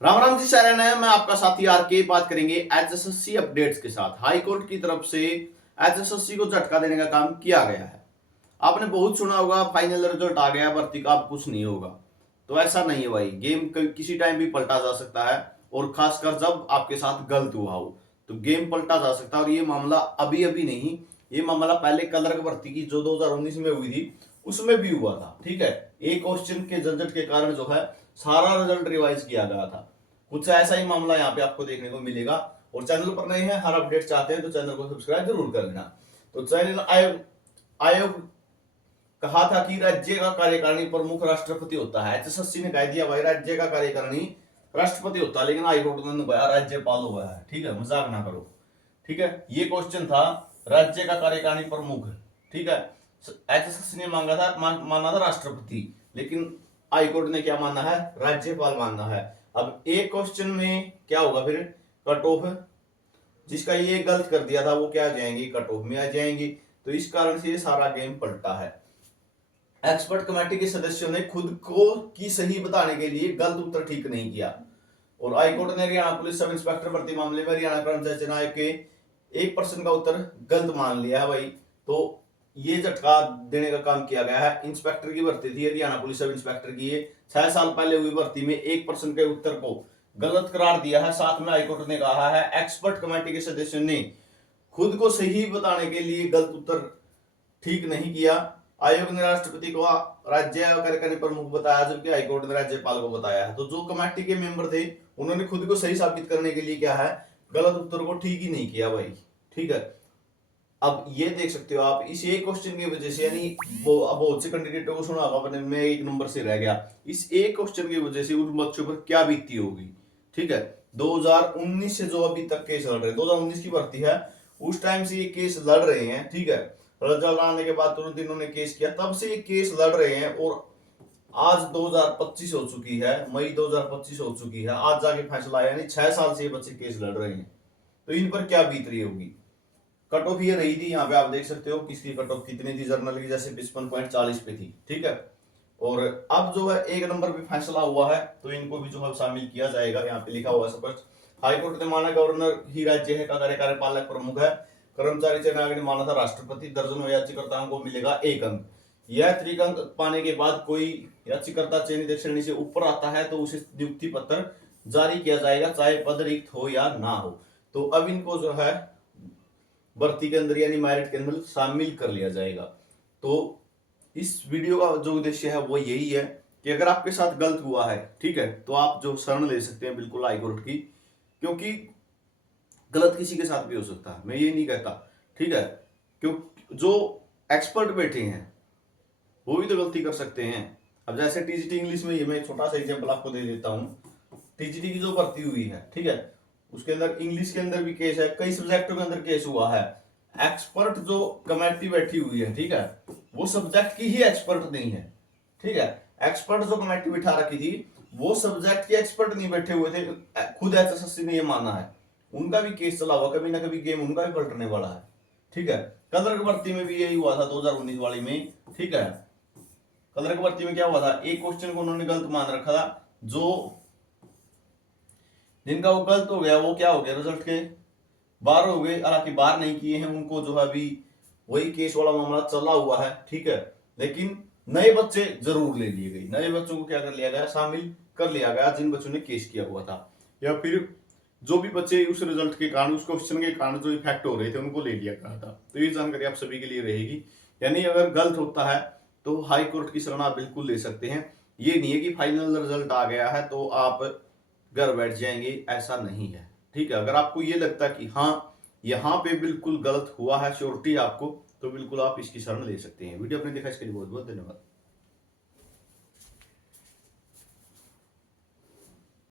राम राम जी, सारे नए मैं आपका साथी आर के। बात करेंगे एचएसएससी अपडेट्स के साथ। हाई कोर्ट की तरफ से एचएसएससी को झटका देने का काम किया गया है। आपने बहुत सुना होगा फाइनल रिजल्ट आ गया, भर्ती का अब कुछ नहीं होगा। तो ऐसा नहीं है भाई, गेम किसी टाइम भी पलटा जा सकता है। और खासकर जब आपके साथ गलत हुआ हो तो गेम पलटा जा सकता है। और ये मामला अभी अभी नहीं, ये मामला पहले क्लर्क भर्ती की जो 2019 में हुई थी उसमें भी हुआ था। ठीक है, एक क्वेश्चन के झंझट के कारण जो है सारा रिजल्ट रिवाइज किया गया था। कुछ ऐसा ही मामला यहाँ पे आपको देखने को मिलेगा। और चैनल पर नए हैं, हर अपडेट चाहते हैं तो चैनल को सब्सक्राइब जरूर कर लेना। तो चैनल आयोग कहा था कि राज्य का कार्यकारिणी प्रमुख राष्ट्रपति होता है। एचएसएससी ने कह दिया भाई राज्य का कार्यकारिणी राष्ट्रपति होता है, लेकिन हाईकोर्ट ने बताया राज्यपाल हुआ है। ठीक है, मजाक ना करो। ठीक है, ये क्वेश्चन था राज्य का कार्यकारिणी प्रमुख। ठीक है, एचएसएससी ने माना था राष्ट्रपति, लेकिन हाईकोर्ट ने क्या माना है, राज्यपाल मानना है। अब एक क्वेश्चन में क्या होगा फिर, कट ऑफ जिसका ये गलत कर दिया था वो क्या आ जाएंगी, कट ऑफ में आ जाएंगी। तो इस कारण से ये सारा गेम पलटा है। एक्सपर्ट कमेटी के सदस्यों ने खुद को की सही बताने के लिए गलत उत्तर ठीक नहीं किया। और हाईकोर्ट ने हरियाणा पुलिस सब इंस्पेक्टर भर्ती मामले में हरियाणा कर्मचारी चयन आयोग के 1% का उत्तर गलत मान लिया है भाई। तो ये झटका देने का काम किया गया है। इंस्पेक्टर की भर्ती थी हरियाणा पुलिस सब इंस्पेक्टर की, 6 साल पहले हुई भर्ती में 1% के उत्तर को गलत करार दिया है। साथ में हाईकोर्ट ने कहा है एक्सपर्ट कमेटी के सदस्यों ने खुद को सही बताने के लिए गलत उत्तर ठीक नहीं किया। आयोग ने राष्ट्रपति को राज्य कार्यकारिणी प्रमुख बताया, जबकि हाईकोर्ट ने राज्यपाल को बताया है। तो जो कमेटी के मेंबर थे उन्होंने खुद को सही साबित करने के लिए क्या है, गलत उत्तर को ठीक ही नहीं किया भाई। ठीक है, अब ये देख सकते हो आप, इस एक क्वेश्चन की वजह से, यानी वो अब बहुत से कैंडिडेटों को सुना होगा अपने में 1 नंबर से रह गया, इस एक क्वेश्चन की वजह से उन बच्चों पर क्या बीती होगी। ठीक है, 2019 से जो अभी तक केस लड़ रहे हैं, 2019 की भर्ती है, उस टाइम से ये केस लड़ रहे हैं। ठीक है, रिजल्ट आने के बाद तुरंत इन्होंने केस किया, तब से ये केस लड़ रहे हैं। और आज 2025 हो चुकी है, मई 2025 हो चुकी है, आज जाके फैसला आया, यानी 6 साल से ये बच्चे केस लड़ रहे हैं। तो इन पर क्या बीत रही होगी। कट ऑफ ये रही थी, यहाँ पे आप देख सकते हो किसकी कट ऑफ कितनी थी, जर्नल की जैसे 55.40 पे थी। ठीक है, और अब जो है 1 नंबर पे फैसला हुआ है, तो इनको भी जो है शामिल किया जाएगा। यहाँ पे लिखा हुआ है स्पष्ट, हाईकोर्ट ने माना गवर्नर ही राज्य है का कार्यपालक प्रमुख है। कर्मचारी चयन आयोग ने माना था राष्ट्रपति। दर्जनों याचिकाकर्ताओं को मिलेगा 1 अंक। यह त्रिक अंक पाने के बाद कोई याचिकाकर्ता चयनित श्रेणी से ऊपर आता है तो उसे नियुक्ति पत्र जारी किया जाएगा, चाहे पद रिक्त हो या ना हो। तो अब इनको जो है भर्ती के अंदर यानी मेरिट के अंदर शामिल कर लिया जाएगा। तो इस वीडियो का जो उद्देश्य है वो यही है कि अगर आपके साथ गलत हुआ है, ठीक है, तो आप जो शरण ले सकते हैं बिल्कुल हाईकोर्ट की, क्योंकि गलत किसी के साथ भी हो सकता है, मैं ये नहीं कहता। ठीक है, क्यों जो एक्सपर्ट बैठे हैं वो भी तो गलती कर सकते हैं। अब जैसे टीजीटी इंग्लिश में, ये मैं छोटा सा एग्जांपल आपको दे देता हूँ। टीजीटी की जो भर्ती हुई है, ठीक है, उसके अंदर इंग्लिश के अंदर भी केस है, कई सब्जेक्टों के अंदर केस हुआ है। एक्सपर्ट जो कमेटी बैठी हुई है, ठीक है, वो सब्जेक्ट की ही एक्सपर्ट नहीं है। ठीक है, एक्सपर्ट जो कमेटी बिठा रखी थी वो सब्जेक्ट के एक्सपर्ट नहीं बैठे हुए थे, खुद एचएसएससी ने ये माना है। उनका भी केस चला हुआ, कभी ना कभी गेम उनका भी पलटने वाला है। ठीक है, कलर की भर्ती में भी यही हुआ था 2019 वाली में। ठीक है, कलर की भर्ती में क्या हुआ था, एक क्वेश्चन को उन्होंने गलत मान रखा था, जो जिनका वो गलत हो गया वो क्या हो गया, रिजल्ट के बाहर हो गए। हालांकि बाहर नहीं किए हैं, उनको जो है अभी वही केस वाला मामला चला हुआ है। ठीक है, लेकिन नए बच्चे जरूर ले लिए गए, नए बच्चों को क्या कर लिया गया, शामिल कर लिया गया, जिन बच्चों ने केस किया हुआ था, या फिर जो भी बच्चे उस रिजल्ट के कारण, उस क्वेश्चन के कारण जो इफेक्ट हो रहे थे उनको ले लिया गया था। तो ये जानकारी आप सभी के लिए रहेगी। यानी अगर गलत होता है तो हाई कोर्ट की शरण आप बिल्कुल ले सकते हैं। ये नहीं है कि फाइनल रिजल्ट आ गया है तो आप घर बैठ जाएंगे, ऐसा नहीं है। ठीक है, अगर आपको ये लगता है कि हाँ यहाँ पे बिल्कुल गलत हुआ है, श्योरिटी आपको, तो बिल्कुल आप इसकी शरण ले सकते हैं। वीडियो आपने देखा, इसके लिए बहुत बहुत धन्यवाद।